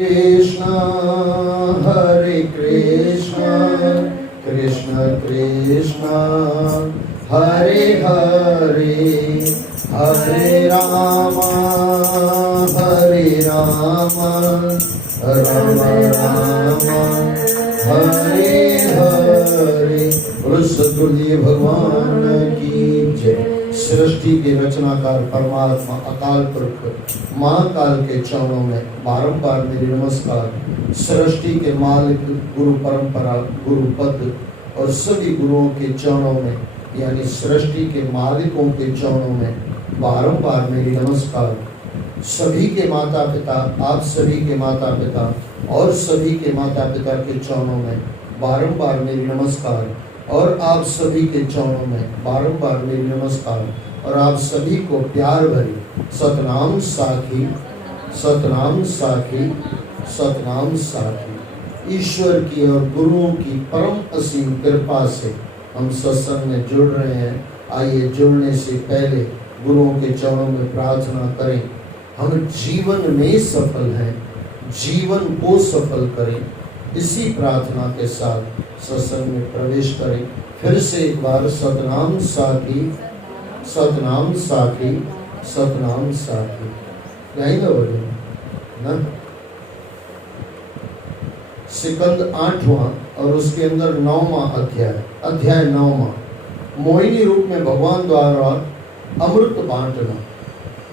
कृष्ण हरे कृष्ण कृष्ण कृष्ण हरे हरे हरे राम राम राम हरे हरे। सद्गुरुदेव भगवान की जय। सृष्टि के रचनाकार परमात्मा अकाल पुरख महाकाल के चरणों में बारंबार मेरी नमस्कार। सृष्टि के मालिक गुरु परंपरा गुरु पद और सभी गुरुओं के चरणों में यानी सृष्टि के मालिकों के चरणों में बारंबार मेरी नमस्कार। सभी के माता पिता, आप सभी के माता पिता और सभी के माता पिता के चरणों में बारंबार मेरी नमस्कार और आप सभी के चरणों में बारंबार मेरी नमस्कार और आप सभी को प्यार भरी सतनाम साखी सतनाम साखी सतनाम साखी। ईश्वर की और गुरुओं की परम असीम कृपा से हम सत्संग में जुड़ रहे हैं। आइए जुड़ने से पहले गुरुओं के चरणों में प्रार्थना करें। हम जीवन में सफल हैं, जीवन को सफल करें। इसी प्रार्थना के साथ सत्संग में प्रवेश करें। फिर से एक बार सतनाम साखी सतनाम साखी सतनाम साखी गाएंगे बोले ना। सिकंद 8वां और उसके अंदर 9वां अध्याय 9वां मोहिनी रूप में भगवान द्वारा अमृत बांटना।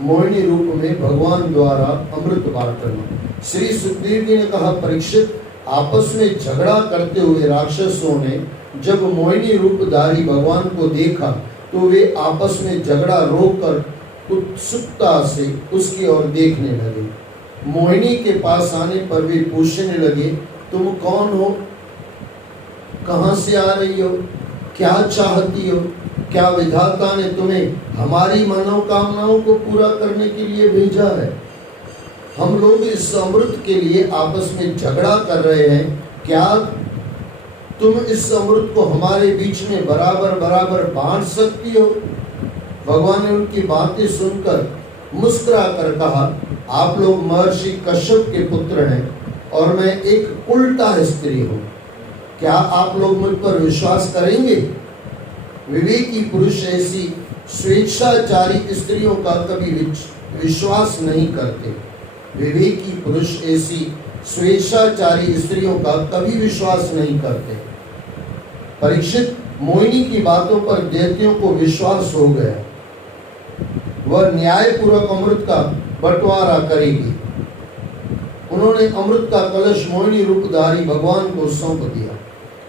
मोहिनी रूप में भगवान द्वारा अमृत बांटना। श्री सुखदेव जी ने कहा, परीक्षित, आपस में झगड़ा करते हुए राक्षसों ने जब मोहिनी रूपधारी भगवान को देखा तो वे आपस में झगड़ा रोककर उत्सुकता से उसकी ओर देखने लगे। मोहिनी के पास आने पर वे पूछने लगे, तुम कौन हो, कहां से आ रही हो, क्या चाहती हो, क्या विधाता ने तुम्हें हमारी मनोकामनाओं को पूरा करने के लिए भेजा है। हम लोग इस अमृत के लिए आपस में झगड़ा कर रहे हैं, क्या तुम इस अमृत को हमारे बीच में बराबर बराबर बांट सकती हो। भगवान ने उनकी बातें सुनकर मुस्कुरा कर कहा, आप लोग महर्षि कश्यप के पुत्र हैं और मैं एक उल्टा स्त्री हूँ, क्या आप लोग मुझ पर विश्वास करेंगे। विवेकी पुरुष ऐसी स्वेच्छाचारी स्त्रियों का कभी विश्वास नहीं करते। विवेकी पुरुष ऐसी स्वेच्छाचारी स्त्रियों का कभी विश्वास नहीं करते। परीक्षित, मोहिनी की बातों पर दैत्यों को विश्वास हो गया। वह न्यायपूर्वक अमृत का बंटवारा करेगी। उन्होंने अमृत का कलश मोहिनी रूपधारी भगवान को सौंप दिया।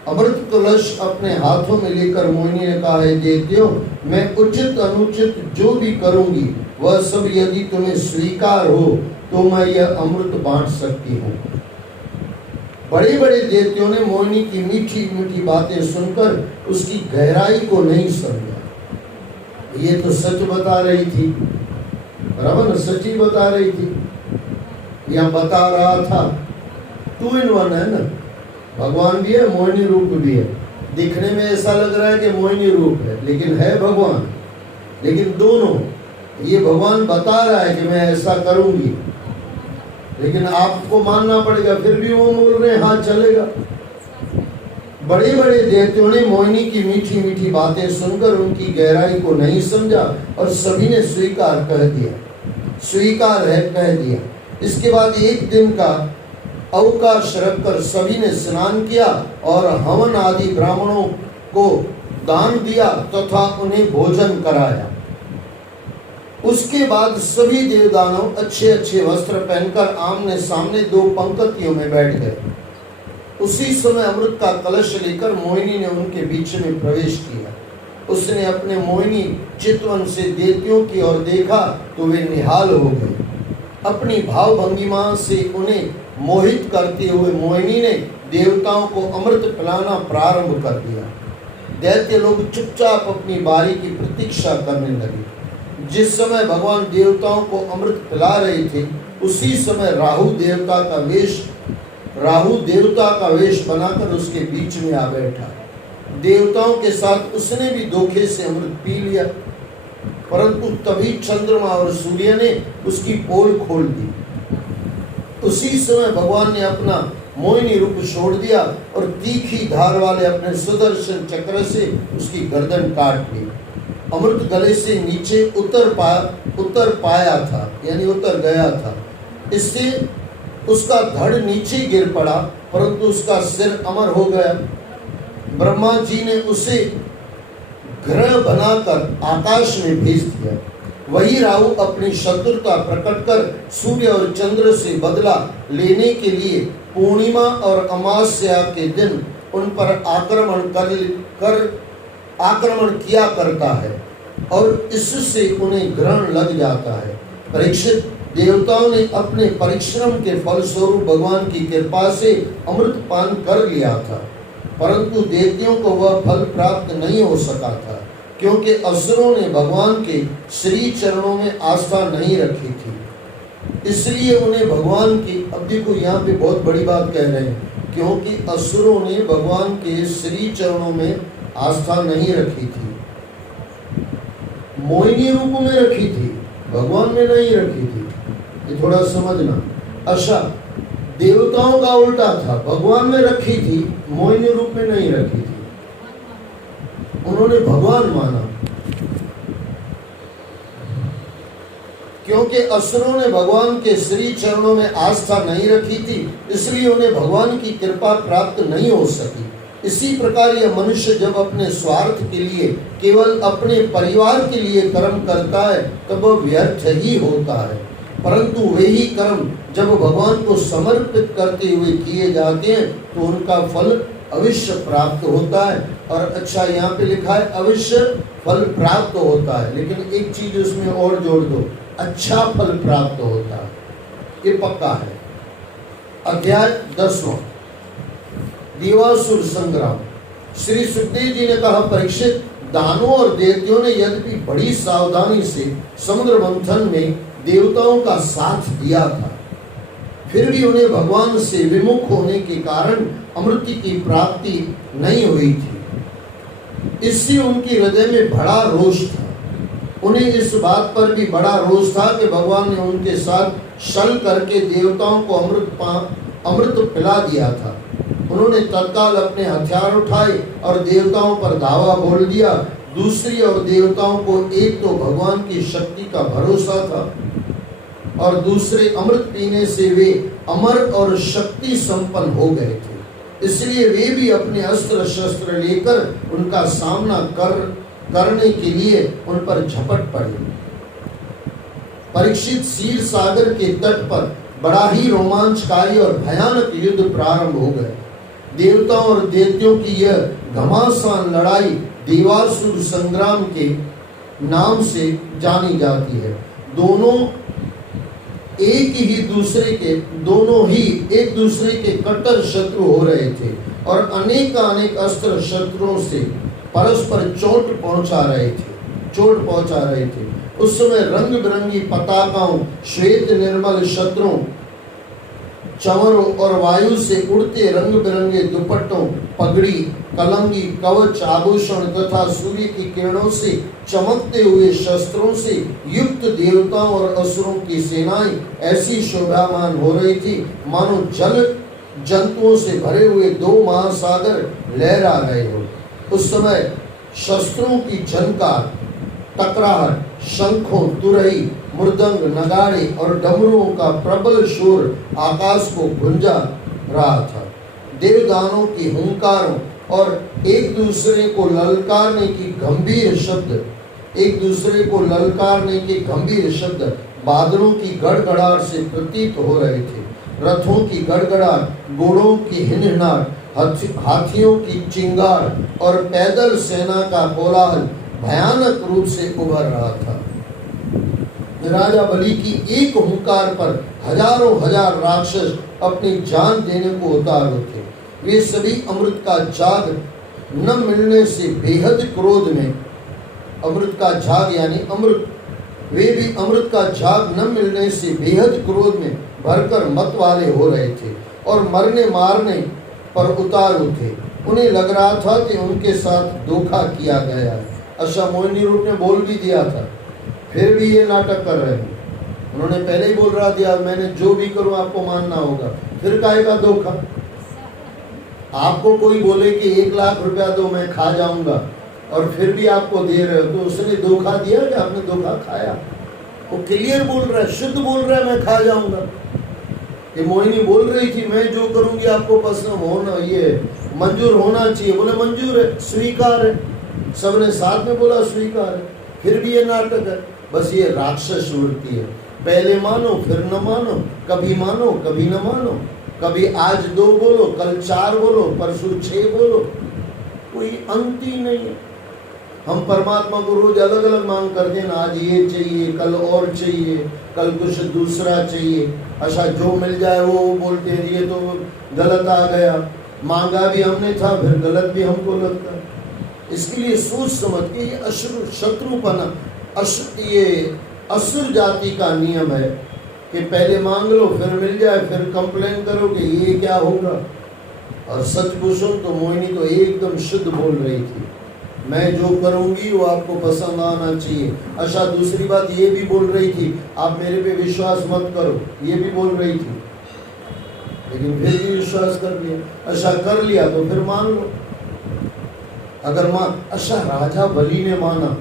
अमृत कलश अपने हाथों में लेकर मोहिनी ने कहा, है दैत्यों, मैं उचित अनुचित जो भी करूंगी वह सब यदि तुम्हें स्वीकार हो तो मैं यह अमृत बांट सकती हूँ। बड़े बड़े दैत्यों ने मोहिनी की मीठी मीठी बातें सुनकर उसकी गहराई को नहीं समझा। ये तो सच बता रही थी, बराबर, सच्ची बता रही थी या बता रहा था। 2 in 1 है ना, भगवान भी है, मोहिनी रूप भी है। दिखने में ऐसा लग रहा है कि मोहिनी रूप है लेकिन है भगवान। लेकिन दोनों, ये भगवान बता रहा है कि मैं ऐसा करूंगी, लेकिन आपको मानना पड़ेगा। फिर भी वो बोल रहे हैं हाँ चलेगा। बड़े बड़े दैत्यों ने मोहिनी की मीठी मीठी बातें सुनकर उनकी गहराई को नहीं समझा और सभी ने स्वीकार कह दिया, स्वीकार है कह दिया। इसके बाद एक दिन का अवकाश रखकर सभी ने स्नान किया और हवन आदि ब्राह्मणों को दान दिया तथा उन्हें भोजन कराया। उसके बाद सभी देवदानव अच्छे अच्छे वस्त्र पहनकर आमने सामने 2 पंक्तियों में बैठ गए। उसी समय अमृत का कलश लेकर मोहिनी ने उनके बीच में प्रवेश किया। उसने अपने मोहिनी चितवन से दैत्यों की ओर देखा तो वे निहाल हो गए। अपनी भाव भंगिमा से उन्हें मोहित करते हुए मोहिनी ने देवताओं को अमृत पिलाना प्रारंभ कर दिया। दैत्य लोग चुपचाप अपनी बारी की प्रतीक्षा करने लगे। जिस समय भगवान देवताओं को अमृत पिला रहे थे उसी समय राहु देवता का वेश बनाकर उसके बीच में आ बैठा। देवताओं के साथ उसने भी धोखे से अमृत पी लिया, परंतु तभी चंद्रमा और सूर्य ने उसकी पोल खोल दी। उसी समय भगवान ने अपना मोहिनी रूप छोड़ दिया और तीखी धार वाले अपने सुदर्शन चक्र से उसकी गर्दन काट ली। अमृत गले से नीचे उतर पाया था, यानी उतर गया था। इससे उसका धड़ नीचे गिर पड़ा, परंतु उसका सिर अमर हो गया। ब्रह्मा जी ने उसे ग्रह बनाकर आकाश में भेज दिया। वही राहु अपनी शत्रुता प्रकट कर सूर्य और चंद्र से बदला लेने के लिए पूर्णिमा और अमावस्या के दिन उन पर आक्रमण किया करता है और इससे उन्हें ग्रहण लग जाता है। परीक्षित, देवताओं ने अपने परिश्रम के फलस्वरूप भगवान की कृपा से अमृत पान कर लिया था, परंतु देवताओं को वह फल प्राप्त नहीं हो सका था, क्योंकि असुरों ने भगवान के श्री चरणों में आस्था नहीं रखी थी। इसलिए उन्हें भगवान की, अब देखो यहाँ पे बहुत बड़ी बात कह रहे हैं, क्योंकि असुरों ने भगवान के श्री चरणों में आस्था नहीं रखी थी, मोहिनी रूप में रखी थी, भगवान में नहीं रखी थी। ये थोड़ा समझना। अच्छा, देवताओं का उल्टा था, भगवान में रखी थी, मोहिनी रूप में नहीं रखी थी। उन्होंने भगवान माना, क्योंकि असुरों ने भगवान के श्री चरणों में आस्था नहीं रखी थी, इसलिए उन्हें भगवान की कृपा प्राप्त नहीं हो सकी। इसी प्रकार यह मनुष्य जब अपने स्वार्थ के लिए, केवल अपने परिवार के लिए कर्म करता है तब वह व्यर्थ ही होता है, परंतु वही कर्म जब भगवान को समर्पित करते हुए किए जाते हैं तो उनका फल अवश्य प्राप्त होता है। और अच्छा, यहाँ पे लिखा है अवश्य फल प्राप्त होता है, लेकिन एक चीज उसमें और जोड़ दो, अच्छा फल प्राप्त होता है, ये पक्का है। अध्याय 10वां, देवासुर संग्राम। श्री सुखदेव जी ने कहा, परीक्षित, दानवों और देवताओं ने यद्यपि बड़ी सावधानी से समुद्र मंथन में देवताओं का साथ दिया था, फिर भी उन्हें भगवान से विमुख होने के कारण अमृत की प्राप्ति नहीं हुई थी। इससे उनकी हृदय में बड़ा रोष था। उन्हें इस बात पर भी बड़ा रोष था कि भगवान ने उनके साथ छल करके देवताओं को अमृत पिला दिया था। उन्होंने तत्काल अपने हथियार उठाए और देवताओं पर धावा बोल दिया। दूसरी ओर देवताओं को एक तो भगवान की शक्ति का भरोसा था और दूसरे अमृत पीने से वे अमर और शक्ति संपन्न हो गए थे, इसलिए वे भी अपने अस्त्र शस्त्र लेकर उनका सामना करने के लिए उन पर झपट पड़े। परीक्षित, क्षीर सागर के तट पर बड़ा ही रोमांचकारी और भयानक युद्ध प्रारंभ हो गए। देवताओं और दैत्यों की यह घमासान लड़ाई देवासुर संग्राम के नाम से जानी जाती है। दोनों ही एक दूसरे के कट्टर शत्रु हो रहे थे और अनेक अस्त्र शत्रुओं से परस्पर चोट पहुंचा रहे थे। उस समय रंग बिरंगी पताकाओं, श्वेत निर्मल शत्रुओं, चंवरों और वायु से उड़ते रंग बिरंगे दुपट्टों, पगड़ी, कलंगी, कवच, आभूषण तथा सूर्य की किरणों से चमकते हुए शस्त्रों से युक्त देवताओं और असुरों की सेनाएं ऐसी शोभामान हो रही थी मानो जल जंतुओं से भरे हुए दो महासागर लहरा रहे हो। उस समय शस्त्रों की झनकार, टकराहट, शंखों, तुरही, मृदंग, नगाड़े और डमरुओं का प्रबल शोर आकाश को गुंजा रहा था। देवदानों की हुंकारों और एक दूसरे को ललकारने के गंभीर शब्द बादलों की गड़गड़ाहट से प्रतीत हो रहे थे। रथों की गड़गड़ाहट, घोड़ों की हिनहिनाहट, हाथियों की चिंगार और पैदल सेना का कोलाहल भयानक रूप से उभर रहा था। राजा बलि की एक हुंकार पर हजारों हजार राक्षस अपनी जान देने को उतारू थे। वे सभी अमृत का झाग न मिलने से बेहद क्रोध में, अमृत का झाग यानी अमृत, वे भी अमृत का झाग न मिलने से बेहद क्रोध में भरकर मत वाले हो रहे थे और मरने मारने पर उतारू थे। उन्हें लग रहा था कि उनके साथ धोखा किया गया है। अच्छा, मोहिनी रूप ने बोल भी दिया था, फिर भी ये नाटक कर रहे हैं। उन्होंने पहले ही बोल रहा दिया, मैंने जो भी करूं आपको मानना होगा। फिर काहे का धोखा? आपको कोई बोले कि 1,00,000 रुपया दो मैं खा जाऊंगा और फिर भी आपको दे रहे हो, तो उसने धोखा दिया कि आपने धोखा खाया? वो क्लियर बोल रहा है, शुद्ध बोल रहा है, मैं खा जाऊंगा। ये मोहिनी बोल रही थी मैं जो करूंगी आपको पसंद होना, ये मंजूर होना चाहिए। बोले मंजूर है, स्वीकार है। सबने साथ में बोला स्वीकार है। फिर भी ये नाटक है। बस ये राक्षस वृत्ति है, पहले मानो फिर न मानो, कभी मानो कभी न मानो, कभी आज 2 बोलो, कल 4 बोलो, परसों 6 बोलो, कोई अंत ही नहीं है। हम परमात्मा को रोज अलग अलग मांग करते हैं ना, आज ये चाहिए, कल और चाहिए, कल कुछ दूसरा चाहिए। अच्छा जो मिल जाए वो बोलते हैं ये तो गलत आ गया, मांगा भी हमने था फिर गलत भी हमको लगता है। इसके लिए सोच समझ के ये शत्रुपना, ये असुर जाति का नियम है कि पहले मांग लो फिर मिल जाए, फिर कंप्लेन करोगे ये क्या होगा। और सच पूछो तो मोहिनी तो एकदम शुद्ध बोल रही थी, मैं जो करूंगी वो आपको पसंद आना चाहिए। अच्छा दूसरी बात ये भी बोल रही थी, आप मेरे पे विश्वास मत करो, ये भी बोल रही थी, लेकिन फिर भी विश्वास कर लिया। अच्छा कर लिया तो फिर मान लो। अगर अच्छा राजा बलि ने माना,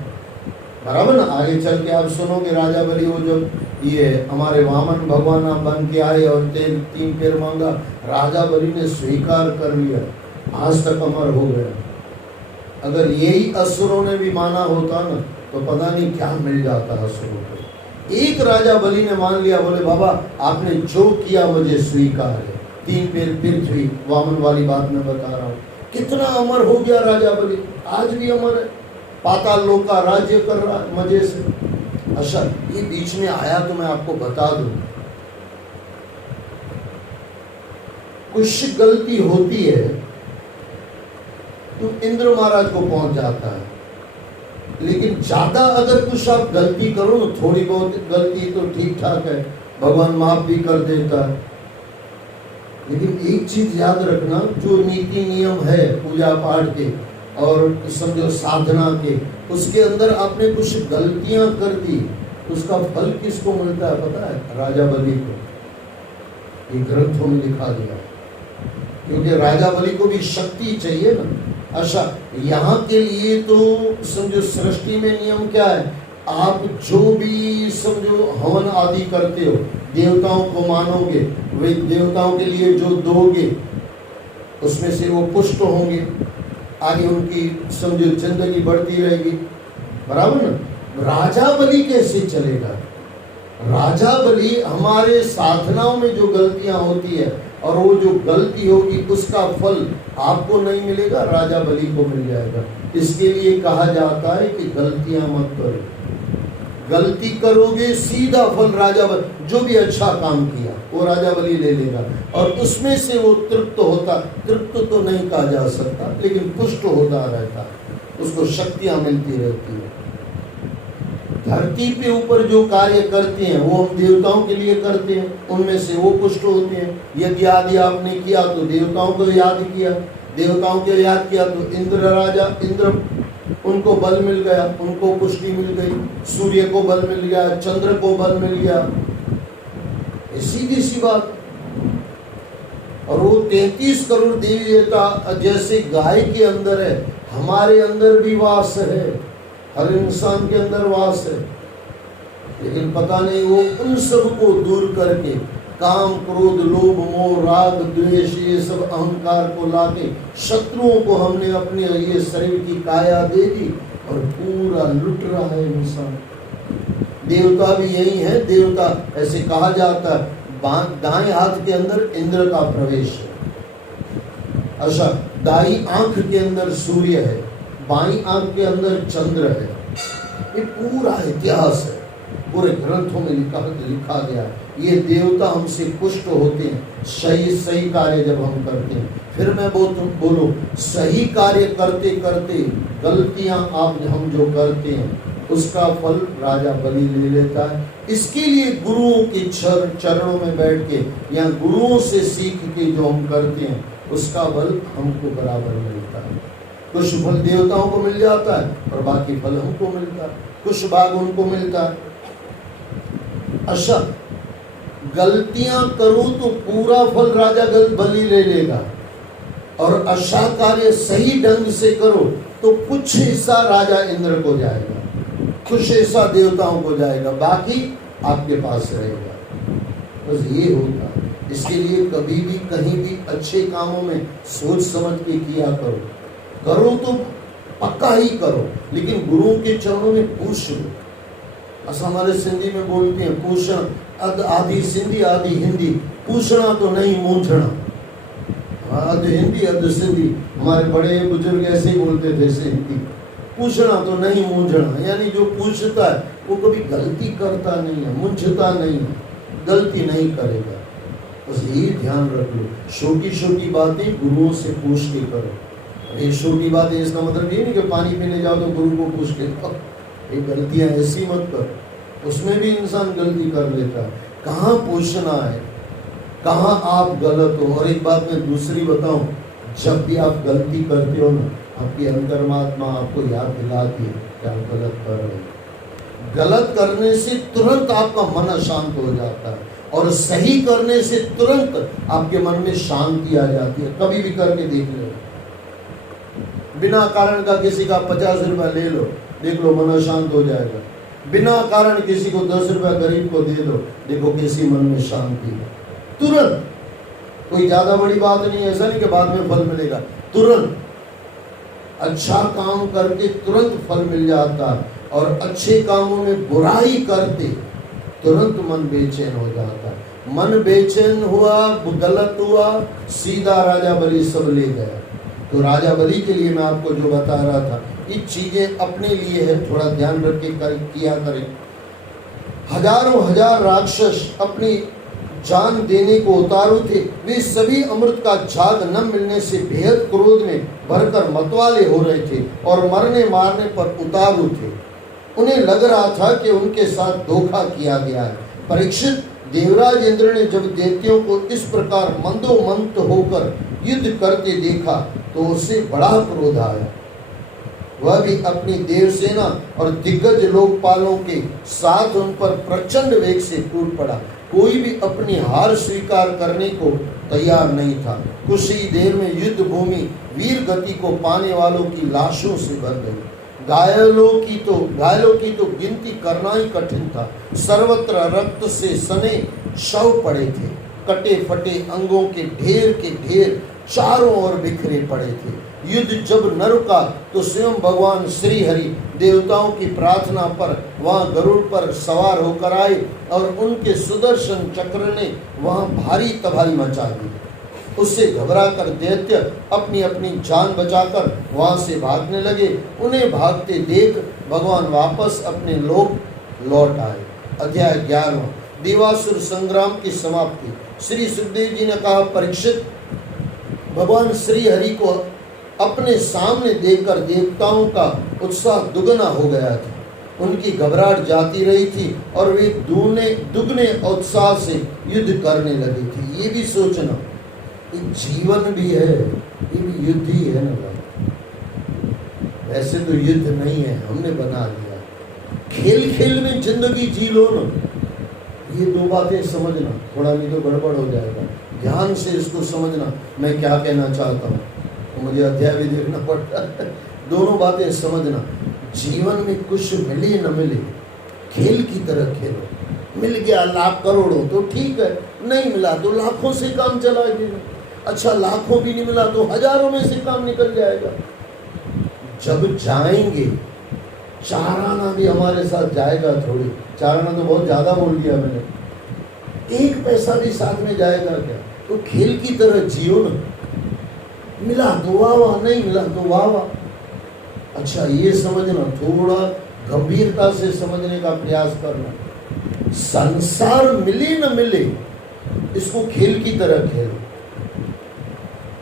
बराबर ना, आगे चल के आप सुनोगे राजा बलि वो जब ये हमारे वामन भगवान बन के आए और 3 पैर मांगा, राजा बलि ने स्वीकार कर लिया, आज तक अमर हो गया। अगर यही असुरों ने भी माना होता ना तो पता नहीं क्या मिल जाता असुरों को। एक राजा बलि ने मान लिया, बोले बाबा आपने जो किया मुझे स्वीकार है। 3 पैर पृथ्वी, वामन वाली बात मैं बता रहा हूँ। कितना अमर हो गया राजा बलि, आज भी अमर है, पाताल लोक का राज्य कर रहा है मजे से। अच्छा ये बीच में आया तो मैं आपको बता दूं, कुछ गलती होती है तो इंद्र महाराज को पहुंच जाता है, लेकिन ज्यादा अगर कुछ आप गलती करो ना, थोड़ी बहुत गलती तो ठीक ठाक है, भगवान माफ भी कर देता है। लेकिन एक चीज याद रखना, जो नीति नियम है पूजा पाठ के और समझो साधना के, उसके अंदर आपने कुछ गलतियां कर दी, उसका फल किसको मिलता है पता है? राजा बलि को। ये ग्रंथों में लिखा गया, क्योंकि राजा बलि को भी शक्ति चाहिए ना। अच्छा यहाँ के लिए तो समझो सृष्टि में नियम क्या है, आप जो भी समझो हवन आदि करते हो, देवताओं को मानोगे, वे देवताओं के लिए जो दोगे उसमें से वो पुष्ट होंगे, आगे उनकी समझो जिंदगी बढ़ती रहेगी, बराबर ना। राजा बलि कैसे चलेगा? राजा बलि हमारे साधनाओं में जो गलतियां होती है और वो जो गलती होगी उसका फल आपको नहीं मिलेगा, राजा बलि को मिल जाएगा। इसके लिए कहा जाता है कि गलतियां मत करो, गलती करोगे सीधा फल राजा बलि, जो भी अच्छा काम किया वो राजा बलि ले लेगा और उसमें से वो तृप्त होता, तृप्त तो नहीं कहा जा सकता लेकिन पुष्ट होता रहता, उसको शक्तियां मिलती रहती है। धरती पे ऊपर जो कार्य करते हैं वो हम देवताओं के लिए करते हैं, उनमें से वो पुष्ट होते हैं। यज्ञ आदि आपने किया तो देवताओं को याद किया, देवताओं को याद किया तो इंद्र राजा, इंद्र उनको बल मिल गया, उनको पुष्टि मिल गई, सूर्य को बल मिल गया, चंद्र को बल मिल गया, सीधी सी बात। और वो 33 करोड़ देवी देवता जैसे गाय के अंदर है, हमारे अंदर भी वास है, हर इंसान के अंदर वास है, लेकिन पता नहीं वो उन सब को दूर करके काम क्रोध लोभ मोह राग द्वेष ये सब अहंकार को लाके शत्रुओं को हमने अपने ये शरीर की काया दे दी और पूरा लुट रहा है इंसान। देवता भी यही है, देवता ऐसे कहा जाता है दाएं हाथ के अंदर इंद्र का प्रवेश है। अच्छा दाई आंख के अंदर सूर्य है, बाई आंख के अंदर चंद्र है। ये पूरा इतिहास है, पूरे ग्रंथों में लिखा गया है। ये देवता हमसे पुष्ट होते हैं सही कार्य जब हम करते हैं। फिर मैं बोलूं सही कार्य करते करते गलतियां हम जो करते हैं उसका फल राजा बलि ले लेता है। इसके लिए गुरुओं के चरणों में बैठ के या गुरुओं से सीख के जो हम करते हैं उसका बल हमको बराबर मिलता है। कुछ फल देवताओं को मिल जाता है और बाकी फल हमको मिलता है, कुछ भाग उनको मिलता है। अच्छा, गलतियां करूं तो पूरा फल राजा बलि ले लेगा, और अच्छा कार्य सही ढंग से करो तो कुछ हिस्सा राजा इंद्र को जाएगा, कुछ हिस्सा देवताओं को जाएगा, बाकी आपके पास रहेगा। बस ये होता। इसके लिए कभी भी कहीं भी अच्छे कामों में सोच समझ के किया करो, करो तो पक्का ही करो, लेकिन गुरुओं के चरणों में पूछ लो। अस हमारे सिंधी में बोलते हैं पूछना, आधी सिंधी आधी हिंदी, पूछना तो नहीं मूंझना। अध हिंदी अध सिंधी, हमारे बड़े बुजुर्ग ऐसे ही बोलते थे हिंदी, पूछना तो नहीं मूंझना, यानी जो पूछता है वो कभी गलती करता नहीं है, मूंझता नहीं है, गलती नहीं करेगा। बस यही ध्यान रख लो, छोटी छोटी बातें गुरुओं से पूछ के करो। ये छोटी बातें इसका मतलब ये नहीं कि पानी पीने जाओ तो गुरु को पूछ के खाओ, ये गलतियां ऐसी मत करो, उसमें भी इंसान गलती कर लेता है। कहाँ पूछना है, कहाँ आप गलत हो। और एक बात मैं दूसरी बताऊं, जब भी आप गलती करते हो ना, आपकी अंतर्मात्मा आपको याद दिलाती है कि आप गलत कर रहे हो। गलत करने से तुरंत आपका मन अशांत हो जाता है, और सही करने से तुरंत आपके मन में शांति आ जाती है। कभी भी करके देख लो, बिना कारण का किसी का 50 रुपया ले लो, देख लो मन अशांत हो जाएगा। बिना कारण किसी को 10 रुपया गरीब को दे दो, देखो किसी मन में शांति है तुरंत। कोई ज्यादा बड़ी बात नहीं, ऐसा नहीं कि बाद में फल मिलेगा, तुरंत अच्छा काम करके तुरंत फल मिल जाता है, और अच्छे कामों में बुराई करते तुरंत मन बेचैन हो जाता है। मन बेचैन हुआ, गलत हुआ, सीधा राजा बलि सब ले गया। तो राजा बलि के लिए मैं आपको जो बता रहा था, ये चीजें अपने लिए है, थोड़ा ध्यान रख के किया करें। हजारों हजार राक्षस अपनी जान देने को उतारू थे, वे सभी अमृत का झाग न मिलने से बेहद क्रोध में भरकर मतवाले हो रहे थे और मरने मारने पर उतारू थे। उन्हें लग रहा था कि उनके साथ धोखा किया गया है। परीक्षित, देवराज इंद्र ने जब दैत्यों को इस प्रकार मंदोमंत होकर युद्ध करते देखा तो उसे बड़ा क्रोध आया। वह भी अपनी देवसेना और दिग्गज लोकपालों के साथ उन पर प्रचंड वेग से टूट पड़ा। कोई भी अपनी हार स्वीकार करने को तैयार नहीं था। कुछ ही देर में युद्ध भूमि वीर गति को पाने वालों की लाशों से भर गई। घायलों की तो गिनती करना ही कठिन था। सर्वत्र रक्त से सने शव पड़े थे। कटे फटे अंगों के ढेर चारों ओर बिखरे पड़े थे। युद्ध जब न रुका तो स्वयं भगवान श्री हरि देवताओं की प्रार्थना पर वहां गरुड़ पर सवार होकर आए और उनके सुदर्शन चक्र ने वहां भारी तबाही मचा दी। उससे घबराकर दैत्य अपनी अपनी जान बचाकर वहां से भागने लगे। उन्हें भागते देख भगवान वापस अपने लोक लौट आए। अध्याय 11, देवासुर संग्राम की समाप्ति। श्री सुखदेव जी ने कहा, परीक्षित, भगवान श्री हरि को अपने सामने देखकर देवताओं का उत्साह दुगना हो गया था। उनकी घबराहट जाती रही थी और वे दुगने उत्साह से युद्ध करने लगे थे। ये भी सोचना, जीवन भी है, ये भी युद्ध ही है ना भाई। वैसे तो युद्ध नहीं है, हमने बना लिया। खेल खेल में जिंदगी जी लो ना। ये दो बातें समझना, थोड़ा नहीं तो गड़बड़ हो जाएगा। ध्यान से इसको समझना मैं क्या कहना चाहता हूँ, तो मुझे अध्याय भी देखना पड़ता है। दोनों बातें समझना। जीवन में कुछ मिले न मिले, खेल की तरह खेलो। मिल गया लाख करोड़ों तो ठीक है, नहीं मिला तो लाखों से काम चला जाएगा। अच्छा, लाखों भी नहीं मिला तो हजारों में से काम निकल जाएगा। जब जाएंगे, चाराना भी हमारे साथ जाएगा। थोड़ी चाराना तो बहुत ज्यादा बोल दिया मैंने, एक पैसा भी साथ में जाएगा क्या? तो खेल की तरह जियो ना। मिला तो वाह वाह, नहीं मिला तो वाह वाह। अच्छा, ये समझना, थोड़ा गंभीरता से समझने का प्रयास करना। संसार मिले न मिले, इसको खेल की तरह खेलो,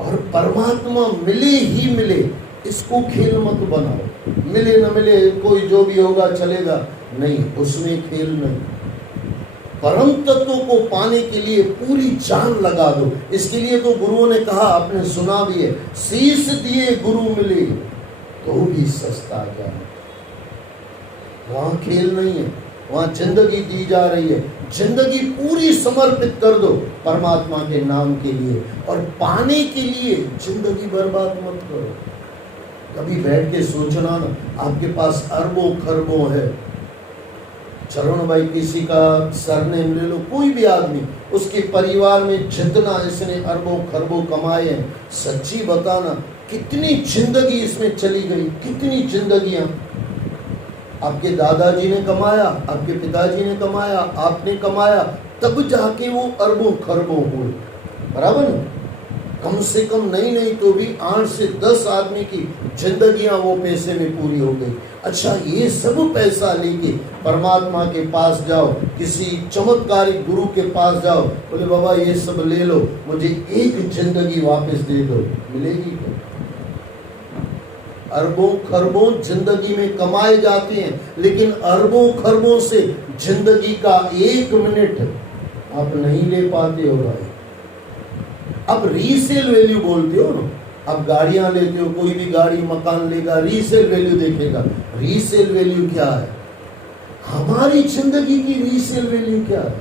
और परमात्मा मिले ही मिले, इसको खेल मत बनाओ। मिले न मिले, कोई जो भी होगा चलेगा, नहीं, उसमें खेल नहीं। परम तत्व को पाने के लिए पूरी जान लगा दो। इसके लिए तो गुरुओं ने कहा, आपने सुना भी है, शीश दिए गुरु मिले तो भी सस्ता जाए। वहां खेल नहीं है, वहाँ जिंदगी दी जा रही है। जिंदगी पूरी समर्पित कर दो परमात्मा के नाम के लिए, और पाने के लिए जिंदगी बर्बाद मत करो। कभी बैठ के सोचना ना, आपके पास अरबों खरबों है। चरण भाई किसी का सरनेम ले लो, कोई भी आदमी, उसके परिवार में जितना इसने अरबों खरबों कमाए हैं, सच्ची बताना कितनी जिंदगी इसमें चली गई, कितनी जिंदगियां। आपके दादाजी ने कमाया, आपके पिताजी ने कमाया, आपने कमाया, तब जाके वो अरबों खरबों हुए, बराबर ना? कम से कम नहीं तो भी 8 से 10 आदमी की जिंदगियां वो पैसे में पूरी हो गई। अच्छा, ये सब पैसा लेके परमात्मा के पास जाओ, किसी चमत्कारी गुरु के पास जाओ, बोले बाबा ये सब ले लो, मुझे एक जिंदगी वापस दे दो, मिलेगी क्या? अरबों खरबों जिंदगी में कमाए जाते हैं, लेकिन अरबों खरबों से जिंदगी का 1 मिनट आप नहीं ले पाते हो भाई। अब रीसेल वैल्यू बोलते हो ना, अब गाड़ियां लेते हो, कोई भी गाड़ी मकान लेगा, रीसेल वैल्यू देखेगा। रीसेल वैल्यू क्या है? हमारी जिंदगी की रीसेल वैल्यू क्या है?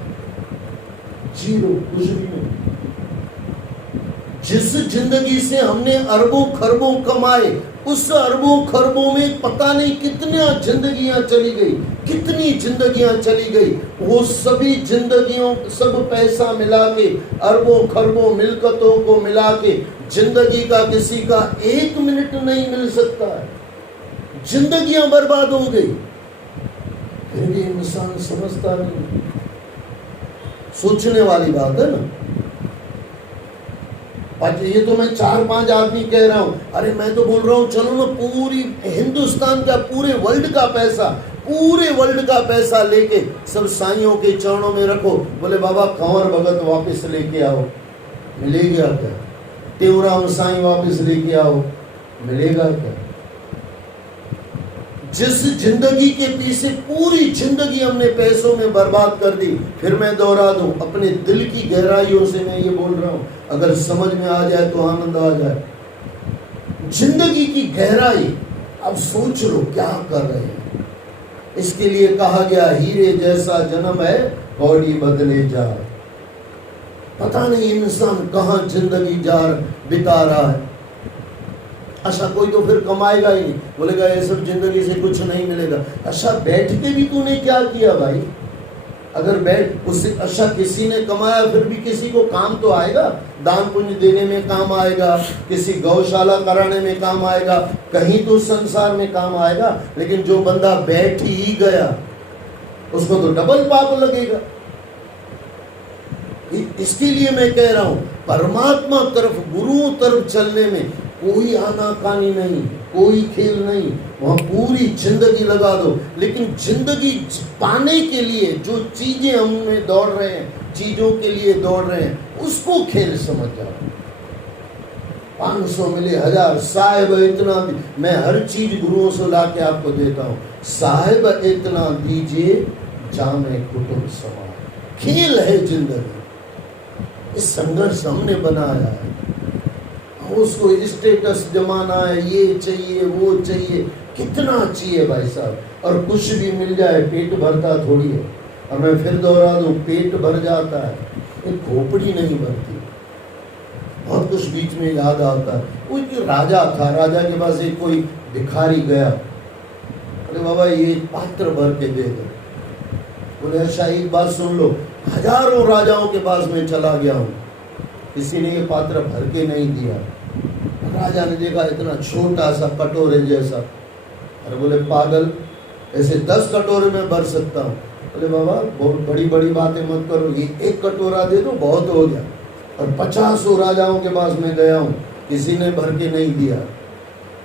0, कुछ भी नहीं। जिस जिंदगी से हमने अरबों खरबों कमाए, उस अरबों खरबों में पता नहीं कितनी जिंदगियां चली गई, कितनी जिंदगियां चली गई। वो सभी जिंदगियों, सब पैसा मिला के, अरबों खरबों मिलकतों को मिला के, जिंदगी का किसी का 1 मिनट नहीं मिल सकता है। जिंदगियां बर्बाद हो गई, फिर भी इंसान समझता नहीं। सोचने वाली बात है ना। ये तो मैं 4-5 आदमी कह रहा हूं, अरे मैं तो बोल रहा हूं चलो ना पूरी हिंदुस्तान का, पूरे वर्ल्ड का पैसा, पूरे वर्ल्ड का पैसा लेके सब साईयों के चरणों में रखो। बोले बाबा कंवर भगत वापस लेके आओ, मिलेगा क्या? तेवराम साईं वापस लेके आओ, मिलेगा क्या? जिस जिंदगी के पीछे पूरी जिंदगी हमने पैसों में बर्बाद कर दी, फिर मैं दोहरा दूं, अपने दिल की गहराइयों से मैं ये बोल रहा हूं, अगर समझ में आ जाए तो आनंद आ जाए। जिंदगी की गहराई, अब सोच लो क्या कर रहे हैं। इसके लिए कहा गया हीरे जैसा जन्म है कौड़ी बदले जा। पता नहीं इंसान कहाँ जिंदगी बिता रहा है। अच्छा, कोई तो फिर कमाएगा ही नहीं, बोलेगा ये सब जिंदगी से कुछ नहीं मिलेगा। अच्छा, बैठ के भी तूने क्या किया भाई? अगर बैठ उससे, अच्छा किसी ने कमाया फिर भी किसी को काम तो आएगा, दान पुण्य देने में काम आएगा, किसी गौशाला कराने में काम आएगा, कहीं तो संसार में काम आएगा। लेकिन जो बंदा बैठ ही गया उसको तो डबल पाप लगेगा। इसके लिए मैं कह रहा हूं, परमात्मा तरफ, गुरुओं तरफ चलने में कोई आनाकानी नहीं, कोई खेल नहीं, वहां पूरी जिंदगी लगा दो। लेकिन जिंदगी पाने के लिए जो चीजें हमें दौड़ रहे हैं, चीजों के लिए दौड़ रहे हैं, उसको खेल समझ जाओ। 500 मिले, 1000, साहिब इतना, मैं हर चीज गुरुओं से ला के आपको देता हूं। साहिब इतना दीजिए जाने कुटुंब सवार। खेल है जिंदगी, इस संघर्ष हमने बनाया है। उसको स्टेटस जमाना है, ये चाहिए वो चाहिए, कितना चाहिए भाई साहब। और कुछ भी मिल जाए पेट भरता थोड़ी है। और मैं फिर दोहरा दूं, पेट भर जाता है, एक खोपड़ी नहीं भरती। बहुत कुछ बीच में याद आता है। वो जो राजा था, राजा के पास एक कोई भिखारी गया, अरे बाबा ये पात्र भर के दे दो। बोले अच्छा एक बात सुन लो, हजारों राजाओं के पास में चला गया हूँ, किसी ने ये पात्र भर के नहीं दिया। राजा ने देखा इतना छोटा सा कटोरे जैसा, अरे बोले पागल, ऐसे 10 कटोरे में भर सकता हूँ। बोले बाबा बहुत बड़ी बड़ी बातें मत करो, ये 1 कटोरा दे दो, बहुत हो गया। और 50 राजाओं के पास में गया हूँ, किसी ने भर के नहीं दिया,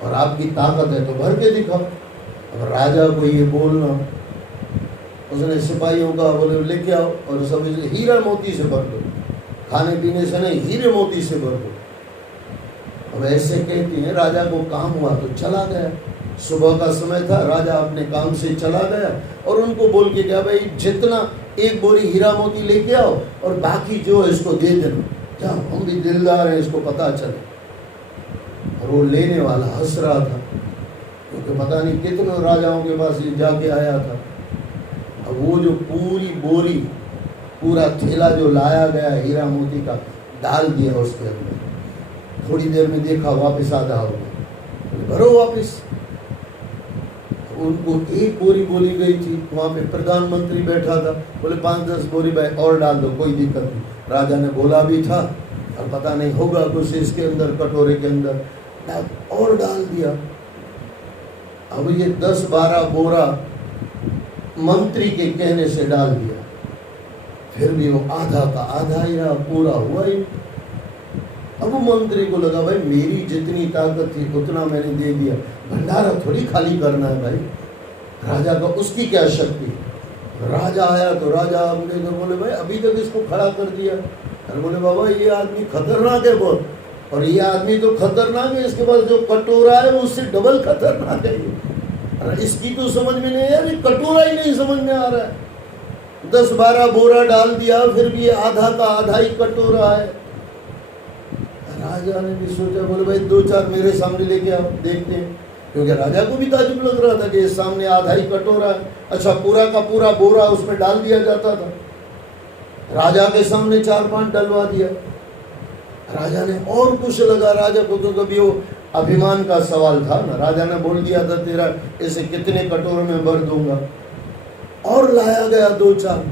और आपकी ताकत है तो भर के दिखाओ। अब राजा को ये बोलना, उसने सिपाहियों का बोले लेके आओ और सब हीरा मोती से भर दो, खाने पीने से नहीं, हीरे मोती से भर दो। अब ऐसे कहती हैं, राजा को काम हुआ तो चला गया। सुबह का समय था, राजा अपने काम से चला गया और उनको बोल के गया भाई जितना 1 बोरी हीरा मोती लेके आओ और बाकी जो है इसको दे देना, क्या हम भी दिलदार हैं, इसको पता चले। और वो लेने वाला हंस रहा था, क्योंकि पता नहीं कितने राजाओं के पास ये जाके आया था। अब वो जो पूरी बोरी, पूरा थैला जो लाया गया हीरा मोती का, डाल दिया उसके अंदर। थोड़ी देर में देखा वापस आधा हो गया, भरो वापस। उनको एक बोरी बोली गई थी, वहां पे प्रधानमंत्री बैठा था, बोले 5-10 बोरी भाई और डाल दो, कोई दिक्कत नहीं। राजा ने बोला भी था, और पता नहीं होगा कुछ इसके अंदर, कटोरे के अंदर, और डाल दिया। अब ये 10-12 बोरा मंत्री के कहने से डाल दिया, फिर भी वो आधा का आधा ही रहा, पूरा हुआ ही। अब मंत्री को लगा भाई मेरी जितनी ताकत थी उतना मैंने दे दिया, भंडारा थोड़ी खाली करना है भाई। राजा का उसकी क्या शक्ति। राजा आया तो राजा लेकर बोले भाई अभी तक इसको खड़ा कर दिया। अरे बोले बाबा ये आदमी खतरनाक है बहुत, और ये आदमी तो खतरनाक है, इसके पास जो कटोरा है उससे डबल खतरनाक है ये। अरे इसकी तो समझ में नहीं है, कटोरा ही नहीं समझ में आ रहा है। 10-12 बोरा डाल दिया, फिर भी ये आधा का आधा ही कटोरा है। राजा ने भी सोचा, बोले भाई 2-4 मेरे सामने लेके आओ, देखते हैं। क्योंकि राजा को भी ताजुब लग रहा था कि इस सामने आधा ही कटोरा है। अच्छा, पूरा का पूरा बोरा उसमें डाल दिया जाता था। राजा के सामने 4-5 डलवा दिया। राजा ने और कुछ लगा, राजा को तो कभी वो अभिमान का सवाल था ना, राजा ने बोल दिया था तेरा इसे कितने कटोरे में भर दूंगा, और लाया गया 2-4।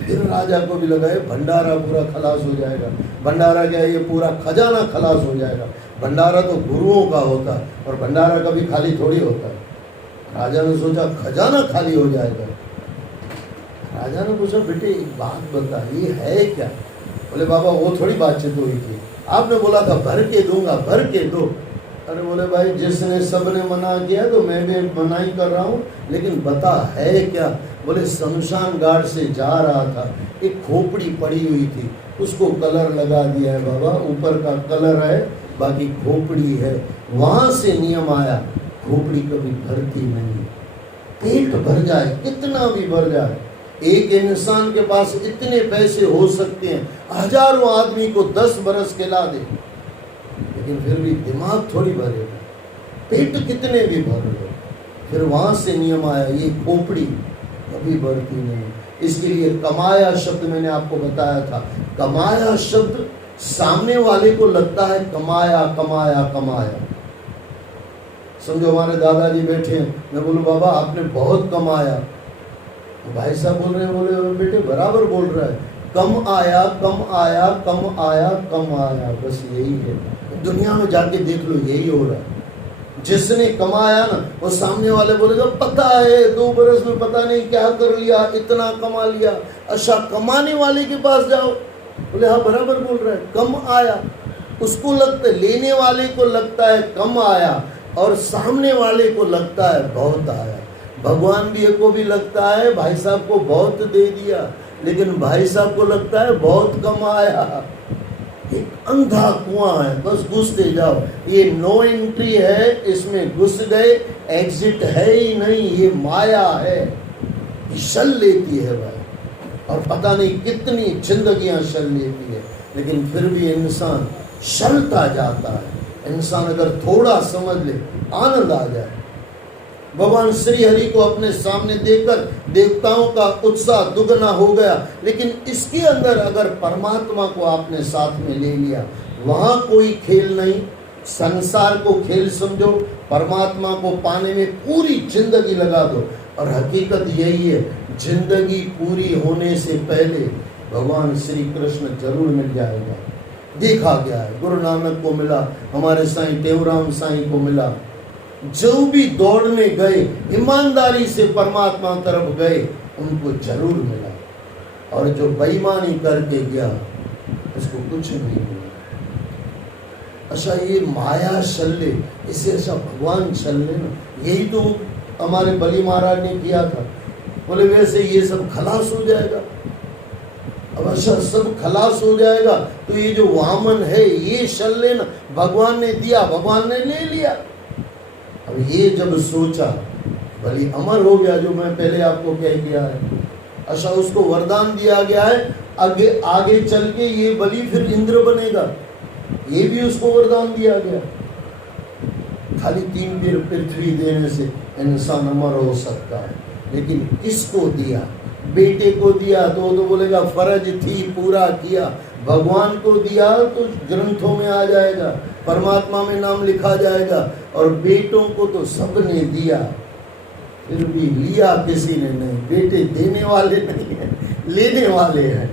फिर राजा को भी लगा भंडारा पूरा खलास हो जाएगा। भंडारा क्या है, ये पूरा खजाना खलास हो जाएगा। भंडारा तो गुरुओं का होता है, और भंडारा कभी खाली थोड़ी होता है। राजा ने सोचा खजाना खाली हो जाएगा। राजा ने पूछा बेटे एक बात बता, ये है क्या। बोले बाबा वो थोड़ी बातचीत हुई थी, आपने बोला था भर के दूंगा, भर के दो। अरे बोले भाई जिसने सबने मना किया तो मैं भी मना ही कर रहा हूँ, लेकिन बता है क्या। बोले शमशान घाट से जा रहा था, एक खोपड़ी पड़ी हुई थी, उसको कलर लगा दिया है बाबा, ऊपर का कलर है बाकी खोपड़ी है। वहां से नियम आया खोपड़ी कभी भरती नहीं। पेट भर जाए, कितना भी भर जाए, एक इंसान के पास इतने पैसे हो सकते हैं हजारों आदमी को 10 बरस खिला दे, लेकिन फिर भी दिमाग थोड़ी भरेगा, पेट कितने भी भर लो। फिर वहां से नियम आया ये खोपड़ी कभी भरती नहीं। इसके लिए कमाया शब्द मैंने आपको बताया था, कमाया शब्द सामने वाले को लगता है कमाया कमाया कमाया। समझो हमारे दादाजी बैठे हैं, मैं बोलूं बाबा आपने बहुत कमाया, तो भाई साहब बोल रहे हैं, बोले बेटे बराबर बोल रहा है, कम आया कम आया कम आया कम आया, बस यही है। दुनिया में जाके देख लो यही हो रहा है। जिसने कमाया ना वो सामने वाले बोलेगा पता है 2 बरस में पता नहीं क्या कर लिया, इतना कमा लिया। अच्छा कमाने वाले के पास जाओ, बोले हाँ बराबर बोल रहा है, कम आया। उसको लगता है, लेने वाले को लगता है कम आया, और सामने वाले को लगता है बहुत आया। भगवान भी को भी लगता है भाई साहब को बहुत दे दिया, लेकिन भाई साहब को लगता है बहुत कम आया। एक अंधा कुआं है, बस घुसते जाओ, ये नो एंट्री है, इसमें घुस गए, एग्जिट है ही नहीं, ये माया है, शल लेती है भाई, और पता नहीं कितनी जिंदगियां शल लेती है, लेकिन फिर भी इंसान शलता जाता है। इंसान अगर थोड़ा समझ ले आनंद आ जाए। भगवान श्री हरि को अपने सामने देखकर देवताओं का उत्साह दुगना हो गया, लेकिन इसके अंदर अगर परमात्मा को आपने साथ में ले लिया, वहां कोई खेल नहीं। संसार को खेल समझो, परमात्मा को पाने में पूरी जिंदगी लगा दो। और हकीकत यही है, जिंदगी पूरी होने से पहले भगवान श्री कृष्ण जरूर मिल जाएगा। देखा गया है, गुरु नानक को मिला, हमारे साईं टेवराम साईं को मिला। जो भी दौड़ने गए ईमानदारी से परमात्मा तरफ गए उनको जरूर मिला, और जो बेईमानी करके गया उसको कुछ नहीं मिला। अच्छा ये माया शल्य, इसे अच्छा भगवान शल्य ना, यही तो हमारे बलि महाराज ने किया था। बोले वैसे ये सब खलास हो जाएगा। अब अच्छा सब खलास हो जाएगा तो ये जो वामन है ये शल्य ना भगवान ने दिया, भगवान ने ले लिया। अब ये जब सोचा बलि अमर हो गया, जो मैं पहले आपको कह गया है। अच्छा उसको वरदान दिया गया है, आगे चल के ये बलि फिर इंद्र बनेगा, ये भी उसको वरदान दिया गया। खाली 3 दिन पृथ्वी देने से इंसान अमर हो सकता है, लेकिन किसको दिया? बेटे को दिया तो वो तो बोलेगा फर्ज थी पूरा किया, भगवान को दिया तो ग्रंथों में आ जाएगा, परमात्मा में नाम लिखा जाएगा, और बेटों को तो सबने दिया, फिर भी लिया किसी ने नहीं। बेटे देने वाले नहीं है, लेने वाले हैं।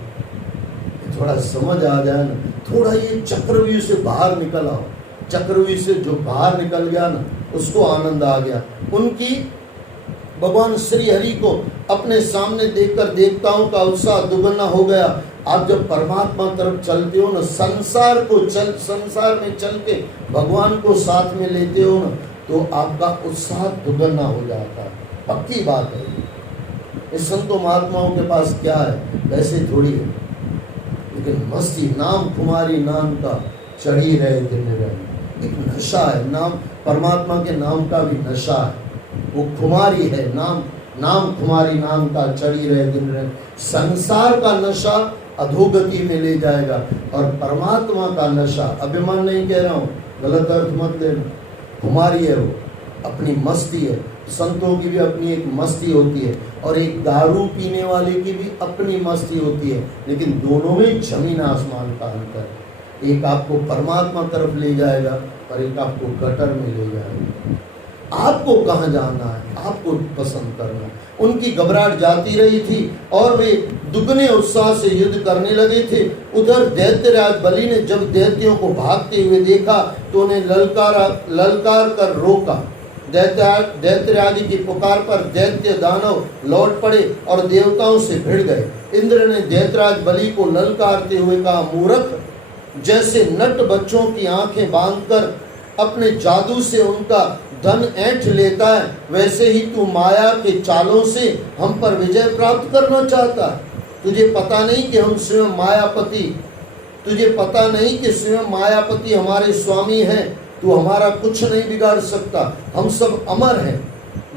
थोड़ा समझ आ जाए ना, थोड़ा ये चक्रव्यूह से बाहर निकल आओ। चक्रव्यूह से जो बाहर निकल गया ना, उसको आनंद आ गया। उनकी भगवान श्री हरि को अपने सामने देखकर देवताओं का उत्साह दुगना हो गया। आप जब परमात्मा तरफ चलते हो ना, संसार में चल के भगवान को साथ में लेते हो ना, तो आपका उत्साह दुगना हो जाता है। पक्की बात है। इस संतों महात्माओं के पास क्या है, वैसे थोड़ी है, लेकिन मस्ती नाम कुमारी नाम का चढ़ी रहे दिन रहे। एक नशा है, नाम परमात्मा के नाम का भी नशा है। वो कुमारी है, नाम कुमारी नाम का चढ़ी रहे दिन रहे। संसार का नशा अधोगति में ले जाएगा, और परमात्मा का नशा, अभिमान नहीं कह रहा हूँ, गलत अर्थ मत लेना, कुमारी है वो, अपनी मस्ती है। संतों की भी अपनी एक मस्ती होती है, और एक दारू पीने वाले की भी अपनी मस्ती होती है, लेकिन दोनों में जमीन आसमान का अंतर है। एक आपको परमात्मा तरफ ले जाएगा और एक आपको गटर में ले जाएगा। आपको कहाँ जाना है, आपको पसंद करना है। उनकी घबराहट जाती रही थी और वे दुगने उत्साह से युद्ध करने लगे थे। उधर दैत्यराज बलि ने जब दैत्यों को भागते हुए देखा तो उन्हें ललकार कर रोका। दैत्यराज की पुकार पर दैत्य दानव लौट पड़े और देवताओं से भिड़ गए। इंद्र ने दैत्यराज बलि को ललकारते हुए कहा, मूर्ख, जैसे नट बच्चों की आंखें बांधकर अपने जादू से उनका धन ऐंठ लेता है, वैसे ही तू माया के चालों से हम पर विजय प्राप्त करना चाहता है। तुझे पता नहीं कि हम स्वयं मायापति, तुझे पता नहीं कि स्वयं मायापति हमारे स्वामी हैं। तू हमारा कुछ नहीं बिगाड़ सकता, हम सब अमर हैं।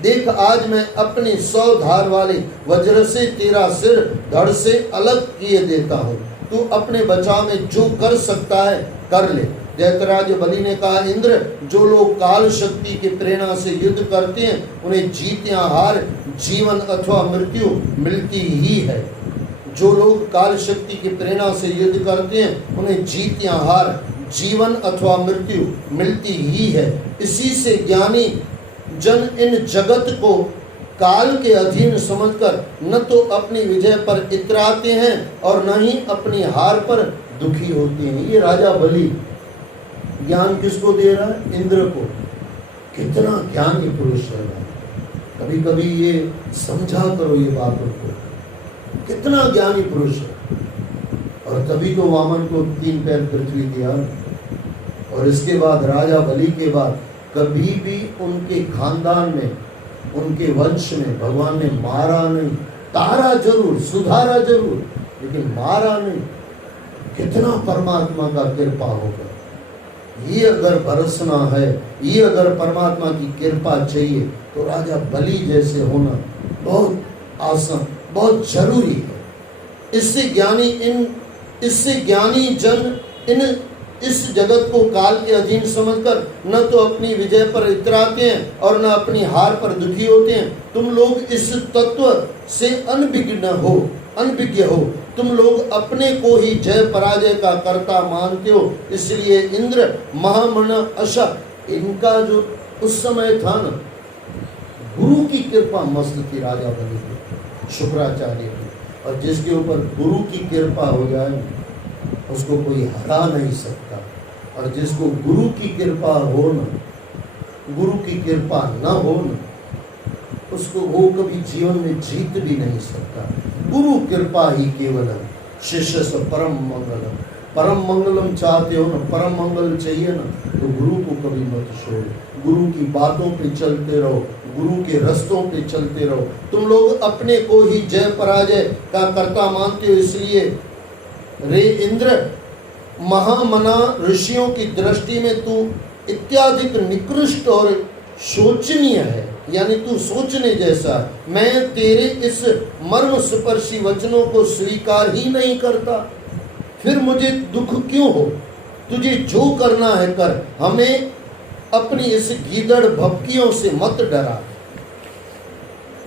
देख, आज मैं अपनी 100 धार वाले वज्र से तेरा सिर धड़ से अलग किए देता हूँ। तू अपने बचाव में जो कर सकता है कर ले। दैत्यराज बलि ने कहा, इंद्र, जो लोग काल शक्ति की प्रेरणा से युद्ध करते हैं उन्हें जीत या हार, जीवन अथवा मृत्यु मिलती ही है। जो लोग काल शक्ति की प्रेरणा से युद्ध करते हैं उन्हें जीत या हार, जीवन अथवा मृत्यु मिलती ही है। इसी से ज्ञानी जन इन जगत को काल के अधीन समझकर न तो अपनी विजय पर इतराते हैं और न ही अपनी हार पर दुखी होते हैं। ये राजा बलि ज्ञान किसको दे रहा है? इंद्र को। कितना ज्ञानी पुरुष है। कभी कभी ये समझा करो ये बातों को, कितना ज्ञानी पुरुष है। और तभी तो वामन को 3 पैर पृथ्वी दिया। और इसके बाद राजा बलि के बाद कभी भी उनके खानदान में, उनके वंश में भगवान ने मारा नहीं, तारा जरूर, सुधारा जरूर, लेकिन मारा नहीं। कितना परमात्मा का कृपा होगा। ये अगर बरसना है, ये अगर परमात्मा की कृपा चाहिए तो राजा बलि जैसे होना बहुत आसान, बहुत जरूरी है। इससे ज्ञानी जन इस जगत को काल के अधीन समझकर न तो अपनी विजय पर इतराते हैं और न अपनी हार पर दुखी होते हैं। तुम लोग इस तत्व से अनभिज्ञ हो। तुम लोग अपने को ही जय पराजय का कर्ता मानते हो। इसलिए इंद्र महामना अशा, इनका जो उस समय था ना, गुरु की कृपा मस्त थी राजा बलि की, शुक्राचार्य की। और जिसके ऊपर गुरु की कृपा हो जाए उसको कोई हरा नहीं सकता। और जिसको गुरु की कृपा हो ना, गुरु की कृपा न हो ना, उसको वो कभी जीवन में जीत भी नहीं सकता। गुरु कृपा ही केवलम, शिष्य से परम मंगलम। परम मंगलम चाहते हो ना, परम मंगल चाहिए ना, तो गुरु को कभी मत छोड़ो। गुरु की बातों पे चलते रहो, गुरु के रस्तों पे चलते रहो। तुम लोग अपने को ही जय पराजय का कर्ता मानते हो। इसलिए रे इंद्र, महामना ऋषियों की दृष्टि में तू इत्याधिक निकृष्ट और शोचनीय है, यानी तू सोचने जैसा। मैं तेरे इस मर्म स्पर्शी वचनों को स्वीकार ही नहीं करता। फिर मुझे दुख क्यों हो? तुझे जो करना है कर, हमें अपनी इस गीदड़ भपकियों से मत डरा।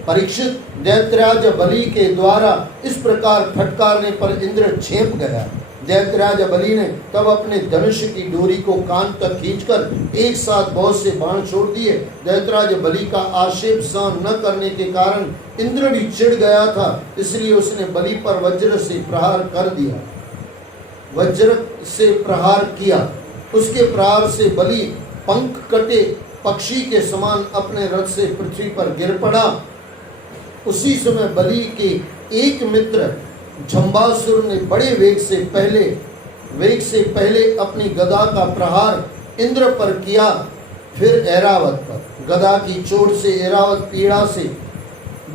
परीक्षित, दैत्यराज बलि के द्वारा इस प्रकार फटकारने पर इंद्र झेप गया। दैत्यराज बलि ने तब अपने धनुष की डोरी को कान तक खींचकर एक साथ बहुत से बाण छोड़ दिए। दैत्यराज बलि का आक्षेप सहन न करने के कारण इंद्र भी चिढ़ गया था, इसलिए उसने बलि पर वज्र से प्रहार कर दिया, वज्र से प्रहार किया। उसके प्रहार से बलि पंख कटे पक्षी के समान अपने रथ से पृथ्वी पर गिर पड़ा। उसी समय बलि के एक मित्र जम्बासुर ने बड़े वेग से पहले अपनी गदा का प्रहार इंद्र पर किया, फिर ऐरावत पर। गदा की चोट से ऐरावत पीड़ा से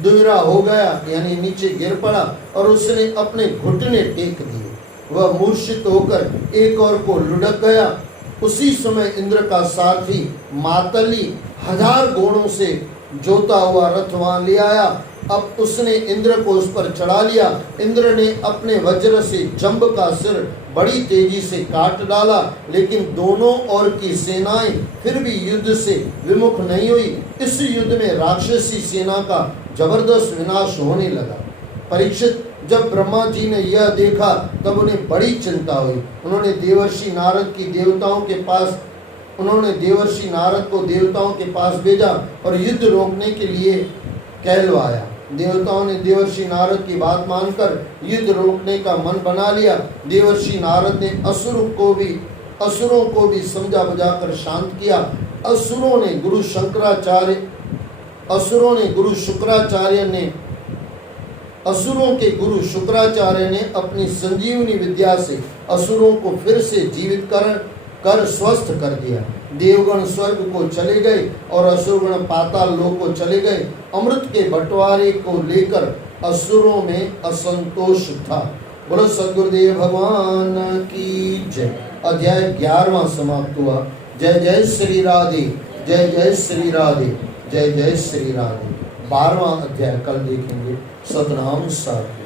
दुरा हो गया, यानी नीचे गिर पड़ा, और उसने अपने घुटने टेक दिए। वह मूर्छित होकर एक और को लुढ़क गया। उसी समय इंद्र का सारथी मातली 1000 घोड़ों से जोता हुआ रथ वहां ले आया। अब उसने इंद्र को उस पर चढ़ा लिया। इंद्र ने अपने वज्र से जंब का सिर बड़ी तेजी से काट डाला, लेकिन दोनों ओर की सेनाएं फिर भी युद्ध से विमुख नहीं हुई। इस युद्ध में राक्षसी सेना का जबरदस्त विनाश होने लगा। परीक्षित, जब ब्रह्मा जी ने यह देखा तब उन्हें बड़ी चिंता हुई। उन्होंने देवर्षि नारद को देवताओं के पास भेजा और युद्ध रोकने के लिए कहलवाया। देवताओं ने देवर्षि नारद की बात मानकर युद्ध रोकने का मन बना लिया। देवर्षि नारद ने असुरों को भी समझा बुझाकर शांत किया। असुरों ने गुरु शुक्राचार्य ने अपनी संजीवनी विद्या से असुरों को फिर से जीवित कर स्वस्थ कर दिया। देवगण स्वर्ग को चले गए और असुरगण पाताल लोक को चले गए। अमृत के बंटवारे को लेकर असुरों में असंतोष था। बोलो सद्गुरुदेव भगवान की जय। अध्याय 11वां समाप्त हुआ। जय जय श्री राधे, जय जय श्री राधे, जय जय श्री राधे। 12वां अध्याय कल देखेंगे। सतनाम साथ।